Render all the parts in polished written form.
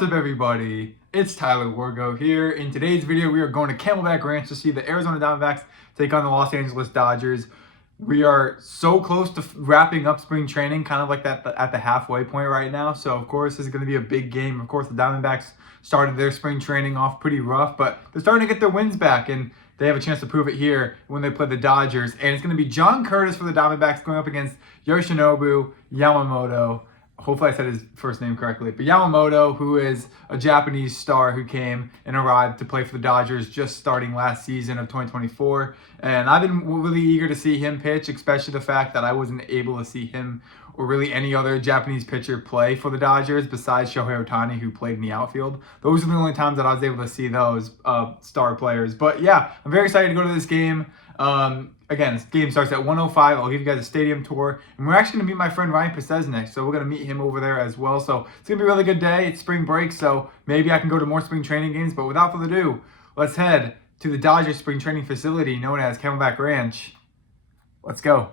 What's up, everybody? It's Tyler Wargo here. In today's video, we are going to Camelback Ranch to see the Arizona Diamondbacks take on the Los Angeles Dodgers. We are so close to wrapping up spring training, kind of like that at the halfway point right now. So, of course, this is going to be a big game. Of course, the Diamondbacks started their spring training off pretty rough, but they're starting to get their wins back, and they have a chance to prove it here when they play the Dodgers. And it's going to be John Curtis for the Diamondbacks going up against Yoshinobu Yamamoto. Hopefully I said his first name correctly, but Yamamoto, who is a Japanese star who came and arrived to play for the Dodgers just starting last season of 2024. And I've been really eager to see him pitch, especially the fact that I wasn't able to see him or really any other Japanese pitcher play for the Dodgers besides Shohei Ohtani, who played in the outfield. Those are the only times that I was able to see those star players. But yeah, I'm very excited to go to this game. Again, this game starts at 1:05. I'll give you guys a stadium tour. And we're actually going to meet my friend Ryan Pasiecznik. So we're going to meet him over there as well. So it's going to be a really good day. It's spring break, so maybe I can go to more spring training games. But without further ado, let's head to the Dodgers spring training facility known as Camelback Ranch. Let's go.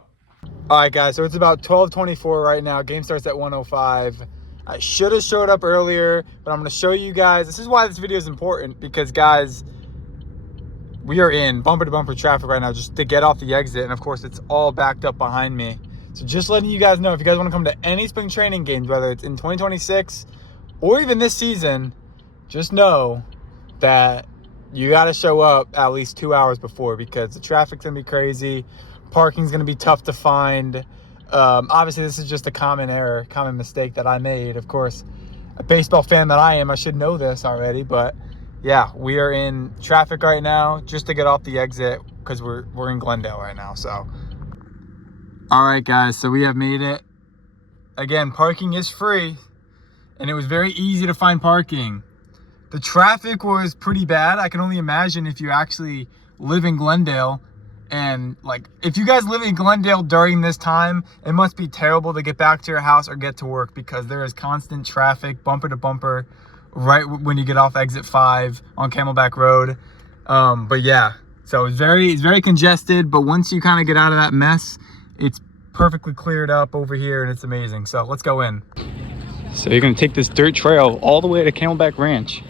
All right, guys. So it's about 12:24 right now. Game starts at 1:05. I should have showed up earlier, but I'm going to show you guys. This is why this video is important because, guys, we are in bumper-to-bumper traffic right now just to get off the exit. And, of course, it's all backed up behind me. So just letting you guys know, if you guys want to come to any spring training games, whether it's in 2026 or even this season, just know that you got to show up at least 2 hours before because the traffic's going to be crazy. Parking's going to be tough to find. Obviously, this is just a common mistake that I made. Of course, a baseball fan that I am, I should know this already, but yeah, we are in traffic right now just to get off the exit because we're in Glendale right now. So, all right, guys, so we have made it. Again, parking is free, and it was very easy to find parking. The traffic was pretty bad. I can only imagine if you actually live in Glendale. And, like, if you guys live in Glendale during this time, it must be terrible to get back to your house or get to work because there is constant traffic, bumper to bumper, right when you get off exit 5 on Camelback Road. But yeah, so it's very congested, but once you kind of get out of that mess, it's perfectly cleared up over here and it's amazing. So let's go in. So you're going to take this dirt trail all the way to Camelback Ranch.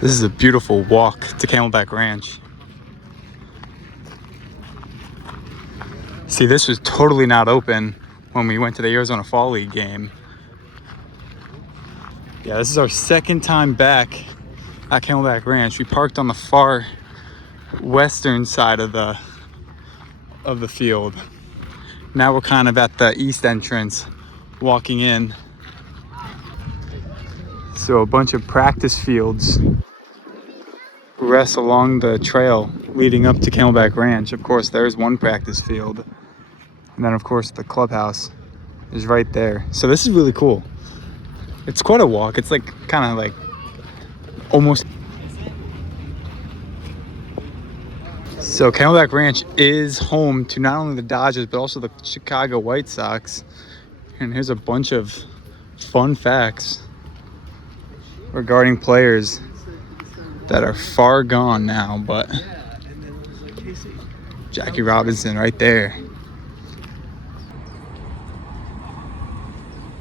This is a beautiful walk to Camelback Ranch. See, this was totally not open when we went to the Arizona Fall League game. Yeah, this is our second time back at Camelback Ranch. We parked on the far western side of the field. Now we're kind of at the east entrance walking in. So a bunch of practice fields rest along the trail leading up to Camelback Ranch. Of course, there's one practice field. And then, of course, the clubhouse is right there. So this is really cool. It's quite a walk. It's like kind of like almost. So Camelback Ranch is home to not only the Dodgers, but also the Chicago White Sox. And here's a bunch of fun facts regarding players that are far gone now, but Jackie Robinson right there.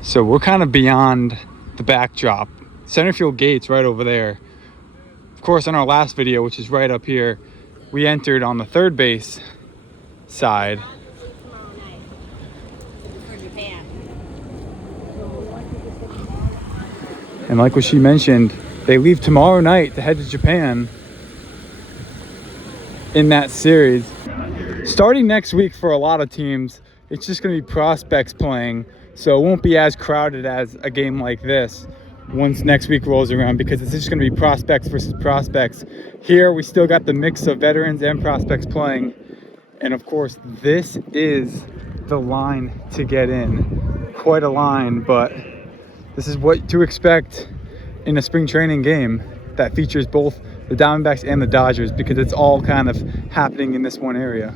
So we're kind of beyond the backdrop. Center field gate's right over there. Of course, in our last video, which is right up here, we entered on the third base side. And like what she mentioned, they leave tomorrow night to head to Japan in that series. Starting next week for a lot of teams, it's just going to be prospects playing. So it won't be as crowded as a game like this once next week rolls around because it's just going to be prospects versus prospects. Here, we still got the mix of veterans and prospects playing. And of course, this is the line to get in. Quite a line, but this is what to expect in a spring training game that features both the Diamondbacks and the Dodgers because it's all kind of happening in this one area.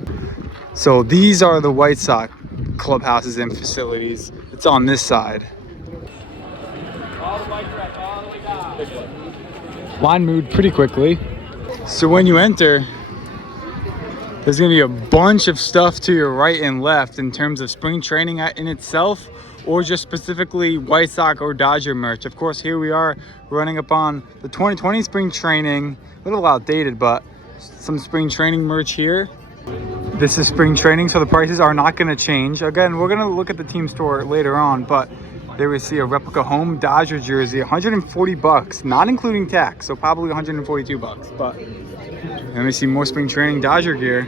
So these are the White Sox clubhouses and facilities. It's on this side. Line moved pretty quickly. So when you enter, there's going to be a bunch of stuff to your right and left in terms of spring training in itself or just specifically White Sox or Dodger merch. Of course, here we are running up on the 2020 spring training, a little outdated, but some spring training merch here. This is spring training, so the prices are not going to change. Again, we're going to look at the team store later on, but there we see a replica home Dodger jersey, 140 bucks, not including tax, so probably 142 bucks. But let me see more spring training Dodger gear.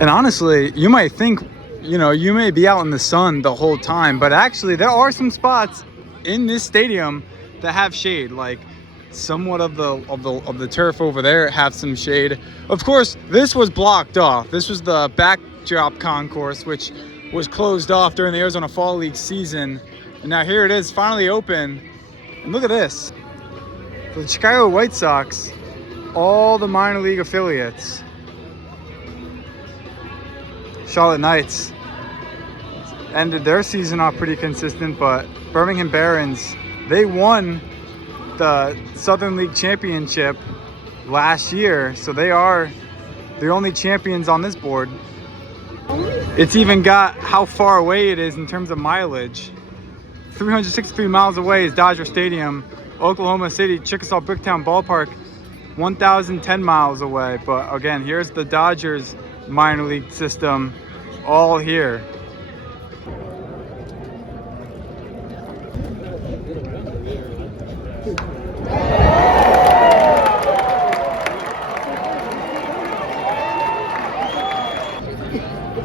And honestly, you might think, you know, you may be out in the sun the whole time, but actually there are some spots in this stadium that have shade, like somewhat of the turf over there have some shade. Of course, this was blocked off. This was the backdrop concourse, which was closed off during the Arizona Fall League season. And now here it is, finally open. And look at this. For the Chicago White Sox, all the minor league affiliates. Charlotte Knights ended their season off pretty consistent, but Birmingham Barons, they won the Southern League Championship last year, so they are the only champions on this board. It's even got how far away it is in terms of mileage. 363 miles away is Dodger Stadium. Oklahoma City, Chickasaw Bricktown Ballpark, 1,010 miles away. But again, here's the Dodgers minor league system, all here.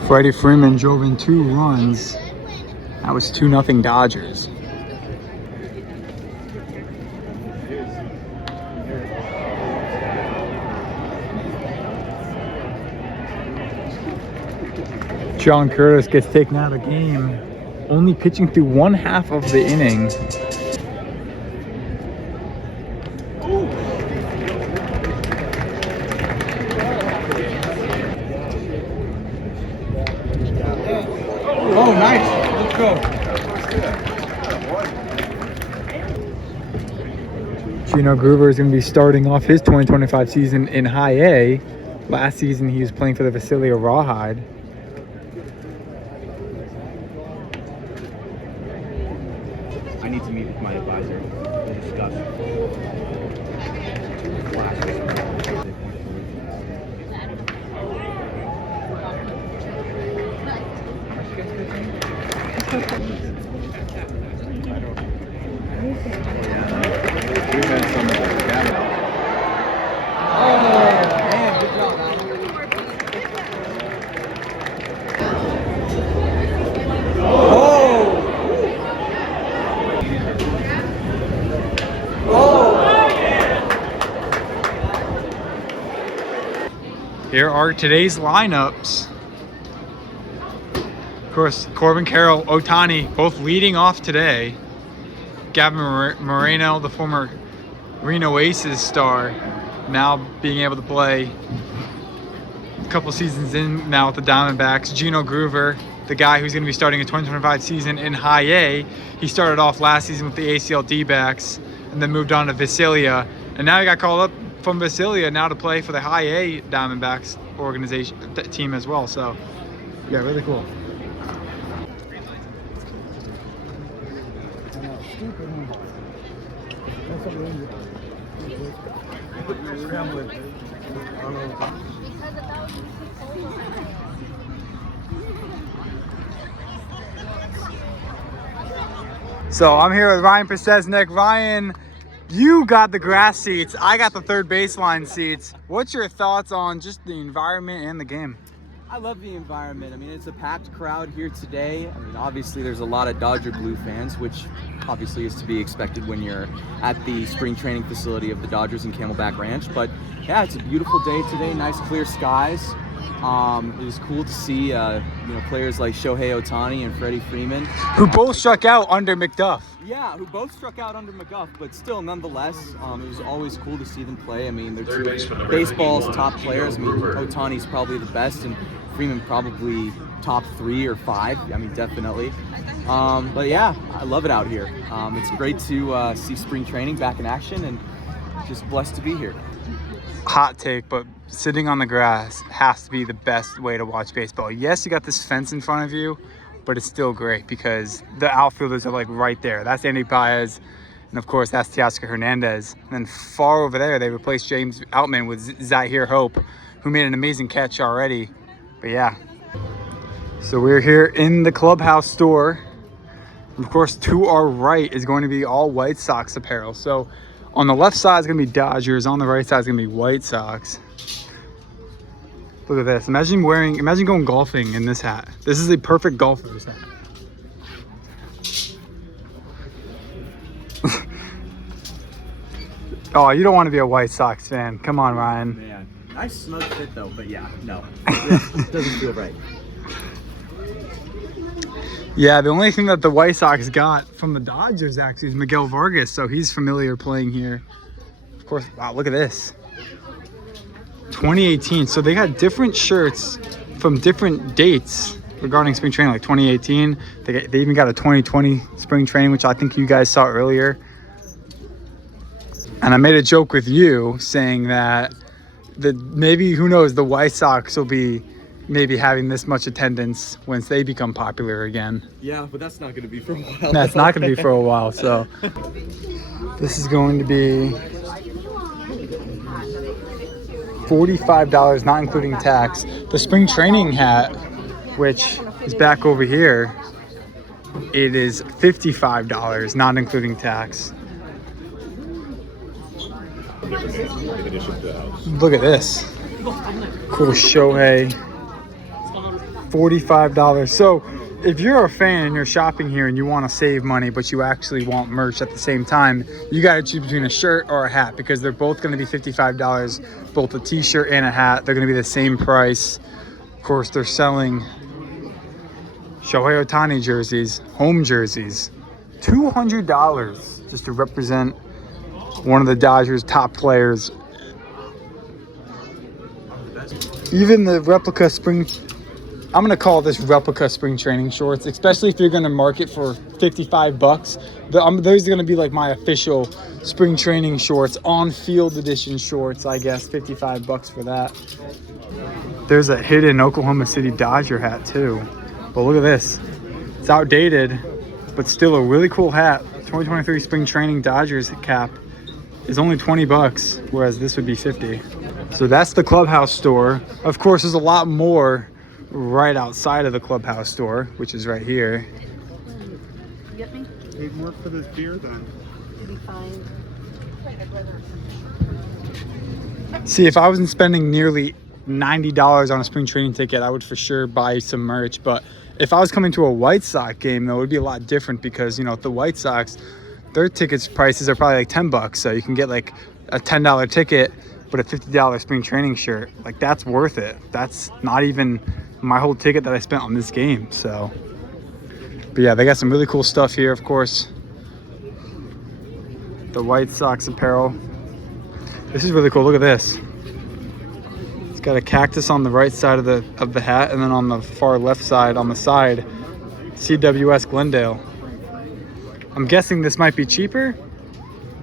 Freddie Freeman drove in 2 runs. That was 2-0 Dodgers. John Curtis gets taken out of the game, only pitching through 1/2 of the inning. Oh, nice. Let's go. Gino Groover is going to be starting off his 2025 season in High A. Last season, he was playing for the Visalia Rawhide. I need to meet with my advisor to discuss. Here are today's lineups. Of course, Corbin Carroll, Ohtani, both leading off today. Gavin Moreno, the former Reno Aces star, now being able to play a couple seasons in now with the Diamondbacks. Gino Groover, the guy who's going to be starting a 2025 season in High A. He started off last season with the ACL D-backs and then moved on to Visalia. And now he got called up from Visalia now to play for the High A Diamondbacks organization team as well. So, yeah, really cool. So I'm here with Ryan Pasiecznik. Ryan, you got the grass seats. I got the third baseline seats. What's your thoughts on just the environment and the game? I love the environment. I mean, it's a packed crowd here today. I mean, obviously there's a lot of Dodger Blue fans, which obviously is to be expected when you're at the spring training facility of the Dodgers and Camelback Ranch. But yeah, it's a beautiful day today. Nice clear skies. It was cool to see players like Shohei Ohtani and Freddie Freeman, who both struck out under McDuff. Yeah, who both struck out under McGuff, but still, nonetheless, it was always cool to see them play. I mean, they're two baseball's top players. I mean, Ohtani's probably the best, and Freeman probably top 3 or 5. I mean, definitely. But yeah, I love it out here. It's great to see spring training back in action, and just blessed to be here. Hot take, but sitting on the grass has to be the best way to watch baseball. Yes, you got this fence in front of you, but it's still great because the outfielders are like right there. That's Andy Paez, and of course that's Teoscar Hernandez. And then far over there, they replaced James Outman with Zahir Hope, who made an amazing catch already. But yeah, so we're here in the clubhouse store. Of course, to our right is going to be all White Sox apparel. So on the left side is going to be Dodgers. On the right side is going to be White Sox. Look at this. Imagine going golfing in this hat. This is a perfect golfer's hat. Oh, you don't want to be a White Sox fan. Come on, Ryan. Man, nice snug fit though, but yeah, no. It doesn't feel right. Yeah, the only thing that the White Sox got from the Dodgers actually is Miguel Vargas, so he's familiar playing here. Of course, wow, look at this. 2018, so they got different shirts from different dates regarding spring training, like 2018. They even got a 2020 spring training, which I think you guys saw earlier. And I made a joke with you saying that maybe, who knows, the White Sox will be maybe having this much attendance once they become popular again. Yeah, but that's not going to be for a while. That's not going to be for a while. So this is going to be $45, not including tax. The spring training hat, which is back over here, it is $55, not including tax. Look at this. Cool Shohei. $45. So if you're a fan and you're shopping here and you want to save money, but you actually want merch at the same time, you got to choose between a shirt or a hat because they're both going to be $55, both a t-shirt and a hat. They're going to be the same price. Of course, they're selling Shohei Ohtani jerseys, home jerseys, $200 just to represent one of the Dodgers' top players. Even the replica I'm going to call this replica spring training shorts, especially if you're going to market for $55. Those are going to be like my official spring training shorts, on-field edition shorts, I guess. $55 for that. There's a hidden Oklahoma City Dodger hat too. But look at this. It's outdated, but still a really cool hat. 2023 spring training Dodgers cap is only $20, whereas this would be $50. So that's the clubhouse store. Of course, there's a lot more right outside of the clubhouse store, which is right here. You get me? Need more for this beer then. It'll be fine. See, if I wasn't spending nearly $90 on a spring training ticket, I would for sure buy some merch. But if I was coming to a White Sox game, though, it would be a lot different because, you know, the White Sox, their tickets prices are probably like $10. So you can get like a $10 ticket, but a $50 spring training shirt. Like, that's worth it. That's not even my whole ticket that I spent on this game. So, but yeah, they got some really cool stuff here. Of course, the White Sox apparel. This is really cool. Look at this. It's got a cactus on the right side of the hat, and then on the far left side, on the side, CWS Glendale. I'm guessing this might be cheaper.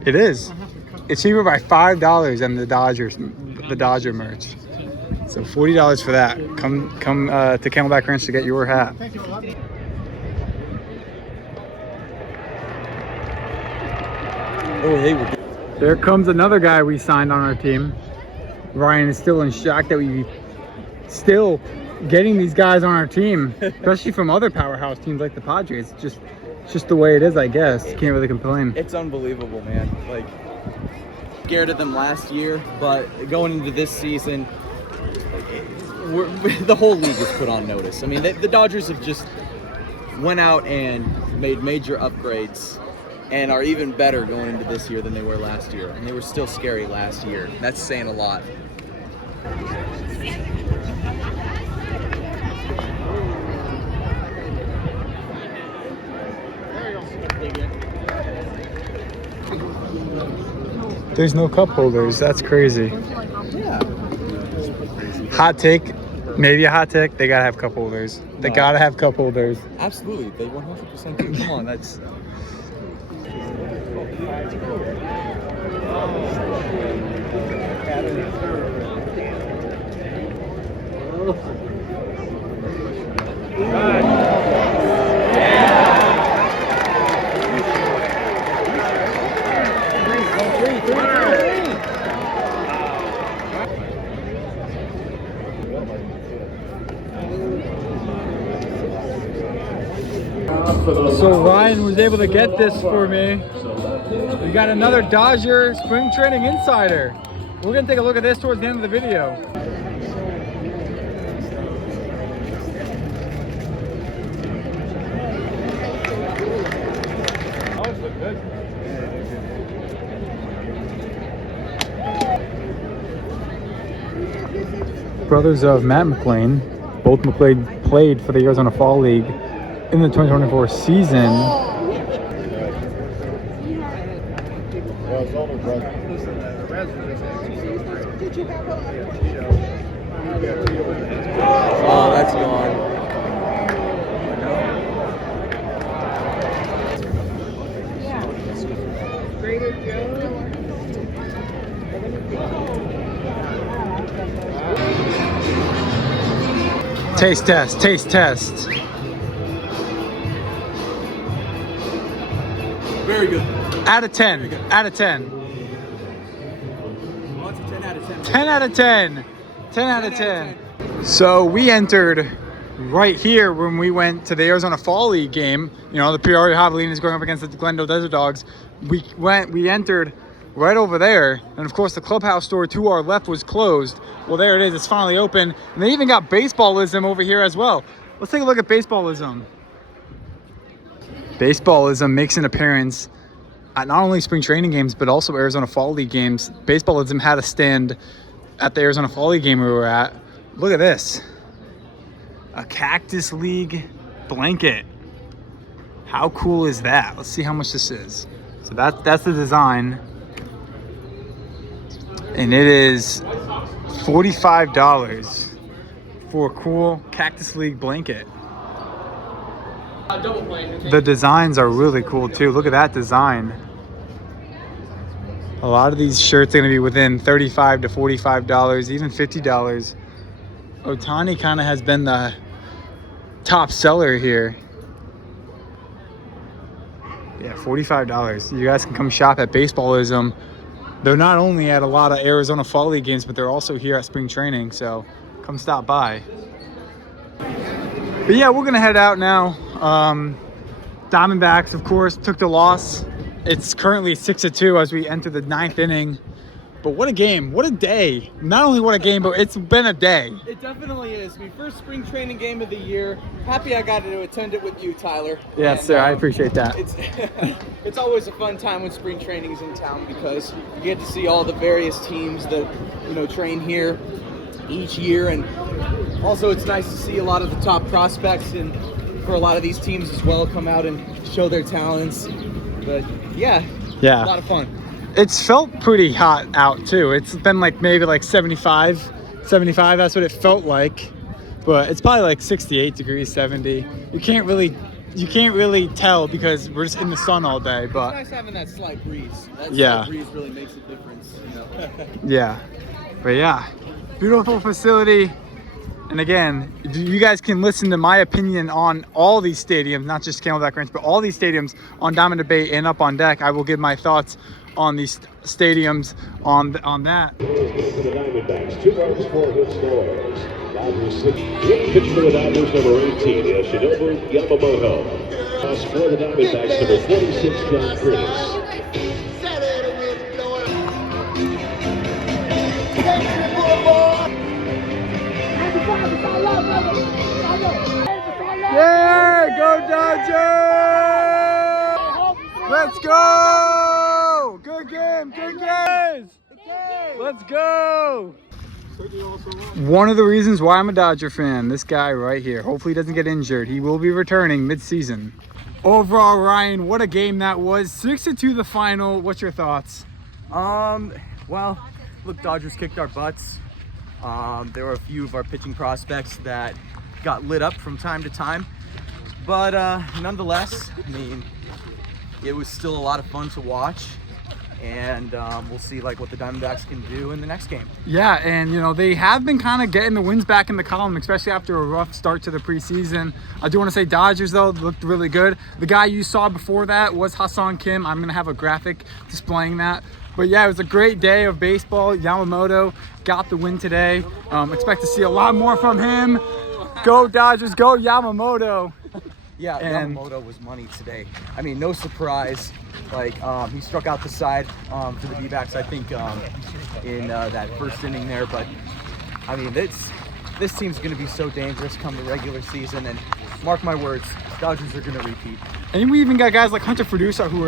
It is. It's cheaper by $5 than the Dodger merch. So $40 for that. Come to Camelback Ranch to get your hat. Oh, hey, we're There comes another guy we signed on our team. Ryan is still in shock that we still getting these guys on our team, especially from other powerhouse teams like the Padres. It's just the way it is, I guess. Can't really complain. It's unbelievable, man. Like, scared of them last year, but going into this season, the whole league is put on notice. I mean, the Dodgers have just went out and made major upgrades and are even better going into this year than they were last year. And they were still scary last year. That's saying a lot. There's no cup holders. That's crazy. Yeah. Hot take. Maybe a hot take. They gotta have cup holders. They gotta have cup holders. Absolutely. They 100% do. Come on, that's... was able to get this for me. We got another Dodger spring training insider. We're gonna take a look at this towards the end of the video. Brothers of Matt McLean, both McLean played for the Arizona Fall League in the 2024 season. Oh, that's gone. Taste test, taste test. Very good. Out of 10, out of 10. Well, it's a 10 out of 10. 10 out of 10. 10 out of 10. So we entered right here when we went to the Arizona Fall League game. You know, the Peoria Javelinas going up against the Glendale Desert Dogs. We entered right over there. And of course the clubhouse store to our left was closed. Well, there it is, it's finally open. And they even got Baseballism over here as well. Let's take a look at Baseballism. Baseballism makes an appearance at not only spring training games, but also Arizona Fall League games. Baseballism had a stand at the Arizona Fall League game we were at. Look at this. A Cactus League blanket. How cool is that? Let's see how much this is. So that's the design. And it is $45 for a cool Cactus League blanket. The designs are really cool too. Look at that design. A lot of these shirts are going to be within $35 to $45, even $50. Ohtani kind of has been the top seller here. Yeah, $45. You guys can come shop at Baseballism. They're not only at a lot of Arizona Fall League games, but they're also here at spring training, so come stop by. But yeah, we're gonna head out now. Diamondbacks, of course, took the loss. It's currently 6-2 as we enter the 9th inning. But what a game, what a day. Not only what a game, but it's been a day. It definitely is. My first spring training game of the year. Happy I got to attend it with you, Tyler. Yes, And, sir, I appreciate that. It's always a fun time when spring training is in town because you get to see all the various teams that, you know, train here each year. And also it's nice to see a lot of the top prospects and for a lot of these teams as well come out and show their talents. But yeah, a lot of fun. It's felt pretty hot out too. It's been like maybe like 75, that's what it felt like. But it's probably like 68 degrees, 70. You can't really tell because we're just in the sun all day, but It's nice having that slight breeze. That Yeah. slight breeze really makes a difference, you know. yeah. But yeah, beautiful facility. And again, you guys can listen to my opinion on all these stadiums, not just Camelback Ranch, but all these stadiums on Diamond Debate and Up on Deck. I will give my thoughts on these stadiums on that. For the Diamondbacks, 2 runs, 4 hits, no errors. Dodgers 6. Pitch for the Dodgers, number 18, Yoshinobu Yamamoto. Toss for the Diamondbacks, number 46, John Curtis. Yeah, go Dodgers! Let's go! Good game, good game! Let's go! One of the reasons why I'm a Dodger fan, this guy right here. Hopefully he doesn't get injured. He will be returning mid-season. Overall, Ryan, what a game that was. 6-2 the final. What's your thoughts? Well, look, Dodgers kicked our butts. There were a few of our pitching prospects that got lit up from time to time, but nonetheless, I mean, it was still a lot of fun to watch, and we'll see like what the Diamondbacks can do in the next game. Yeah, and you know, they have been kind of getting the wins back in the column, especially after a rough start to the preseason. I do want to say Dodgers though looked really good. The guy you saw before that was Hassan Kim. I'm gonna have a graphic displaying that. But yeah, it was a great day of baseball. Yamamoto got the win today. Expect to see a lot more from him. Go Dodgers, go Yamamoto. Yeah, And Yamamoto was money today. I mean, no surprise. Like, he struck out the side for the D-backs, I think, in that first inning there. But, I mean, this team's going to be so dangerous come the regular season. And mark my words, Dodgers are going to repeat. And we even got guys like Hunter Fredusa who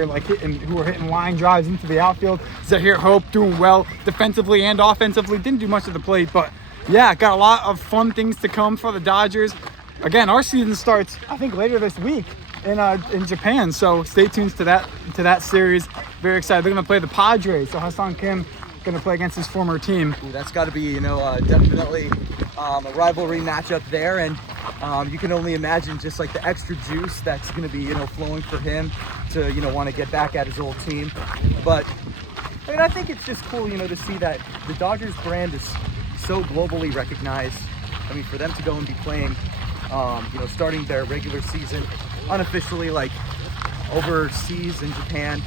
were hitting line drives into the outfield. Zahir Hope doing well defensively and offensively. Didn't do much of the plate, but yeah, got a lot of fun things to come for the Dodgers. Again, our season starts, I think, later this week in Japan. So stay tuned to that series. Very excited. They're gonna play the Padres. So Hassan Kim gonna play against his former team. Ooh, that's got to be, definitely a rivalry matchup there, and you can only imagine just like the extra juice that's going to be, flowing for him to, want to get back at his old team. But I mean, I think it's just cool, to see that the Dodgers brand is so globally recognized. I mean, for them to go and be playing, starting their regular season unofficially, like overseas in Japan.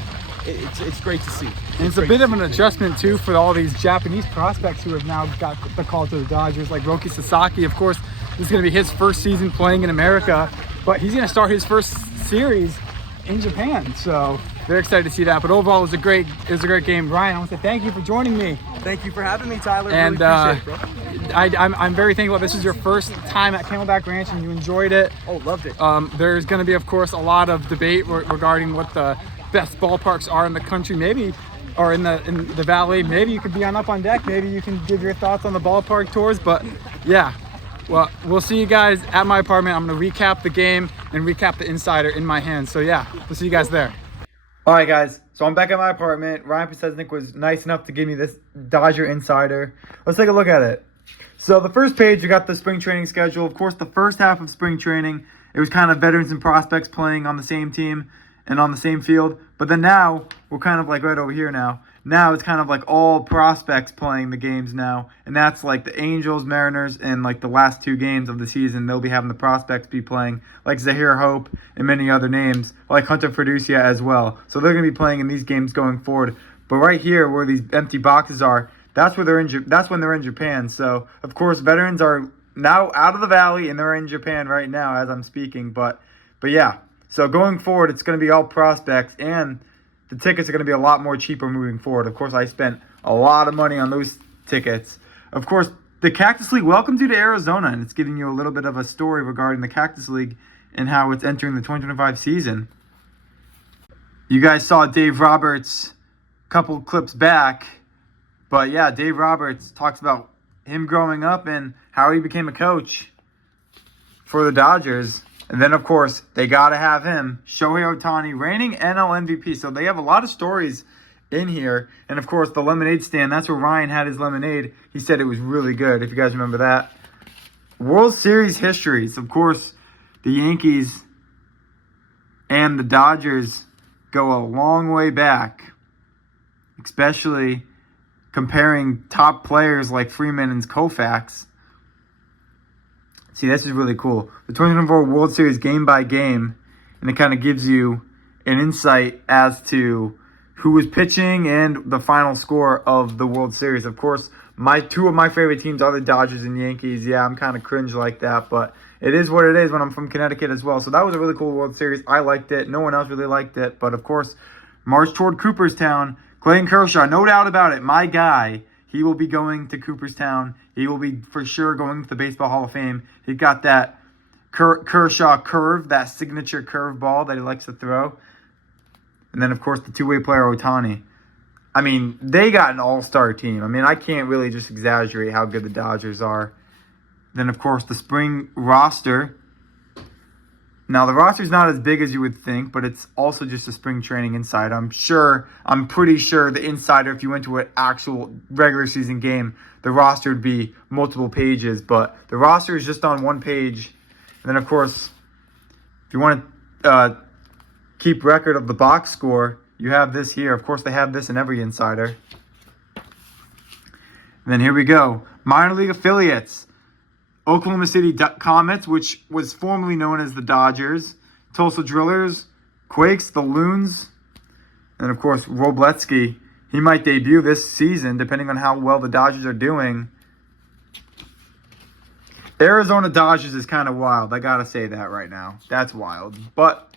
It's great to see. And it's a bit of an adjustment too for all these Japanese prospects who have now got the call to the Dodgers, like Roki Sasaki. Of course, this is going to be his first season playing in America, but he's going to start his first series in Japan. So very excited to see that. But overall, it was a great game. Ryan, I want to say thank you for joining me. Thank you for having me, Tyler. And really appreciate it, bro. I'm very thankful. This is your first time at Camelback Ranch and you enjoyed it. Oh, loved it. There's going to be, of course, a lot of debate regarding what the best ballparks are in the country, maybe, or in the valley. Maybe you could be up on deck. Maybe you can give your thoughts on the ballpark tours. But yeah, well, we'll see you guys at my apartment. I'm going to recap the game and recap the insider in my hand. So yeah, we'll see you guys there. All right, guys. So I'm back at my apartment. Ryan Pasiecznik was nice enough to give me this Dodger insider. Let's take a look at it. So the first page, we got the spring training schedule. Of course, the first half of spring training, it was kind of veterans and prospects playing on the same team and on the same field. But then now, we're kind of like right over here now. Now it's kind of like all prospects playing the games now. And that's like the Angels, Mariners, and like the last 2 games of the season, they'll be having the prospects be playing, like Zahir Hope and many other names, like Hunter Fredusa as well. So they're going to be playing in these games going forward. But right here, where these empty boxes are, that's when they're in Japan. So, of course, veterans are now out of the valley, and they're in Japan right now as I'm speaking. But yeah. So going forward, it's going to be all prospects, and the tickets are going to be a lot more cheaper moving forward. Of course, I spent a lot of money on those tickets. Of course, the Cactus League welcomes you to Arizona, and it's giving you a little bit of a story regarding the Cactus League and how it's entering the 2025 season. You guys saw Dave Roberts a couple clips back, but yeah, Dave Roberts talks about him growing up and how he became a coach for the Dodgers. And then, of course, they got to have him, Shohei Ohtani, reigning NL MVP. So they have a lot of stories in here. And, of course, the lemonade stand, that's where Ryan had his lemonade. He said it was really good, if you guys remember that. World Series histories. Of course, the Yankees and the Dodgers go a long way back, especially comparing top players like Freeman and Koufax. See, this is really cool. The 2024 World Series game by game, and it kind of gives you an insight as to who was pitching and the final score of the World Series. Of course, 2 of my favorite teams are the Dodgers and Yankees. Yeah, I'm kind of cringe like that, but it is what it is when I'm from Connecticut as well. So that was a really cool World Series. I liked it. No one else really liked it. But, of course, march toward Cooperstown. Clayton Kershaw, no doubt about it, my guy. He will be going to Cooperstown. He will be for sure going to the Baseball Hall of Fame. He got that Kershaw curve, that signature curve ball that he likes to throw. And then, of course, the two-way player, Ohtani. I mean, they got an all-star team. I mean, I can't really just exaggerate how good the Dodgers are. Then, of course, the spring roster. Now, the roster's not as big as you would think, but it's also just a spring training insider. I'm pretty sure the insider, if you went to an actual regular season game, the roster would be multiple pages, but the roster is just on one page. And then, of course, if you want to keep record of the box score, you have this here. Of course, they have this in every insider. And then here we go. Minor league affiliates. Oklahoma City Comets, which was formerly known as the Dodgers. Tulsa Drillers, Quakes, the Loons, and of course Robletsky. He might debut this season, depending on how well the Dodgers are doing. Arizona Dodgers is kind of wild. I got to say that right now. That's wild. But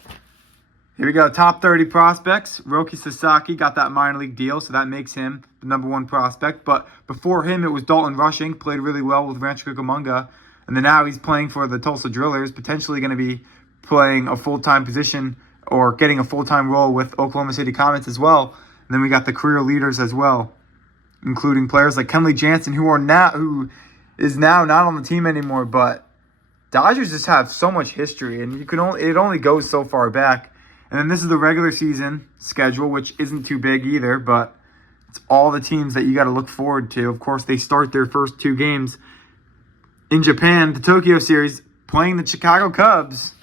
here we go. Top 30 prospects. Roki Sasaki got that minor league deal, so that makes him the #1 prospect. But before him, it was Dalton Rushing. Played really well with Rancho Cucamonga. And then now he's playing for the Tulsa Drillers, potentially going to be playing a full-time position or getting a full-time role with Oklahoma City Comets as well. And then we got the career leaders as well, including players like Kenley Jansen, who is now not on the team anymore. But Dodgers just have so much history, and it only goes so far back. And then this is the regular season schedule, which isn't too big either, but it's all the teams that you got to look forward to. Of course, they start their first 2 games in Japan, the Tokyo series, playing the Chicago Cubs.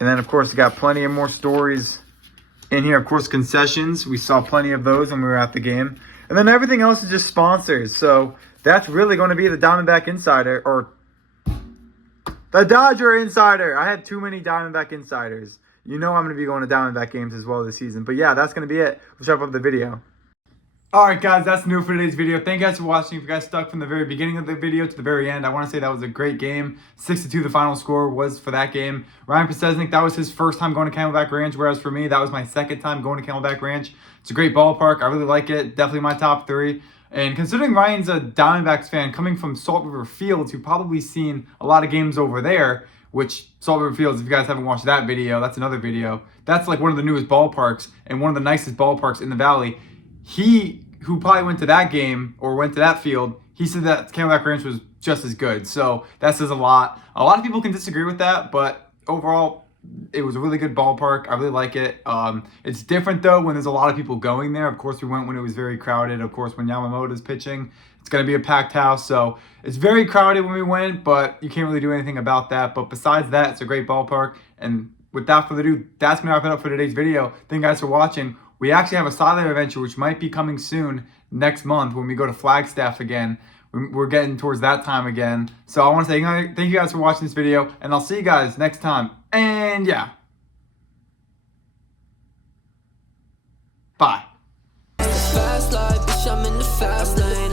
And then, of course, we got plenty of more stories in here. Of course, concessions. We saw plenty of those when we were at the game. And then everything else is just sponsors. So that's really going to be the Diamondback Insider, or the Dodger Insider. I had too many Diamondback Insiders. You know I'm going to be going to Diamondback games as well this season. But yeah, that's going to be it. Let's wrap up the video. Alright guys, that's new for today's video. Thank you guys for watching. If you guys stuck from the very beginning of the video to the very end, I want to say that was a great game. 6-2 the final score was for that game. Ryan Pasiecznik, that was his first time going to Camelback Ranch, whereas for me, that was my second time going to Camelback Ranch. It's a great ballpark. I really like it. Definitely my top 3. And considering Ryan's a Diamondbacks fan coming from Salt River Fields, who probably seen a lot of games over there, which Salt River Fields, if you guys haven't watched that video, that's another video. That's like one of the newest ballparks and one of the nicest ballparks in the Valley. He, who probably went to that game or went to that field, he said that Camelback Ranch was just as good. So that says a lot. A lot of people can disagree with that, but overall, it was a really good ballpark. I really like it. It's different, though, when there's a lot of people going there. Of course, we went when it was very crowded. Of course, when Yamamoto's pitching, it's going to be a packed house. So it's very crowded when we went, but you can't really do anything about that. But besides that, it's a great ballpark. And without further ado, that's going to wrap it up for today's video. Thank you guys for watching. We actually have a Sideline adventure, which might be coming soon next month when we go to Flagstaff again. We're getting towards that time again. So I want to say thank you guys for watching this video, and I'll see you guys next time. And yeah. Bye. Fast life, bitch, I'm in the fast lane.